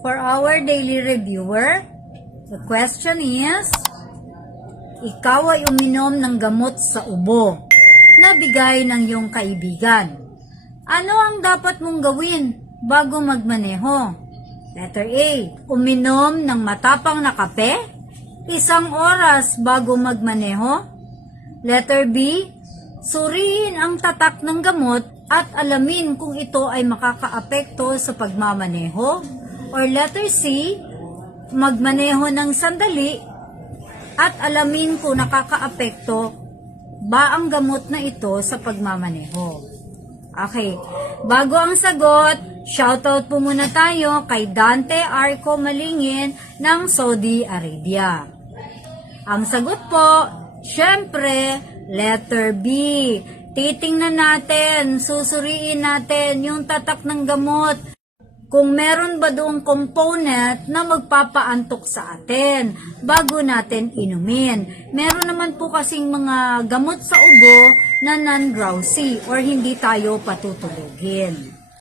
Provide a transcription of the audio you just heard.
For our daily reviewer, the question is, ikaw ay uminom ng gamot sa ubo na bigay ng iyong kaibigan. Ano ang dapat mong gawin bago magmaneho? Letter A, uminom ng matapang na kape 1 oras bago magmaneho. Letter B, suriin ang tatak ng gamot at alamin kung ito ay makakaapekto sa pagmamaneho. Or letter C, magmaneho ng sandali at alamin kung nakakaapekto ba ang gamot na ito sa pagmamaneho. Okay, bago ang sagot, shoutout po muna tayo kay Dante Arco Malingin ng Saudi Arabia. Ang sagot po, syempre, letter B. Titingnan natin, susuriin natin yung tatak ng gamot. Kung meron ba doong component na magpapaantok sa atin bago natin inumin. Meron naman po kasing mga gamot sa ubo na non-drowsy or hindi tayo patutulugin.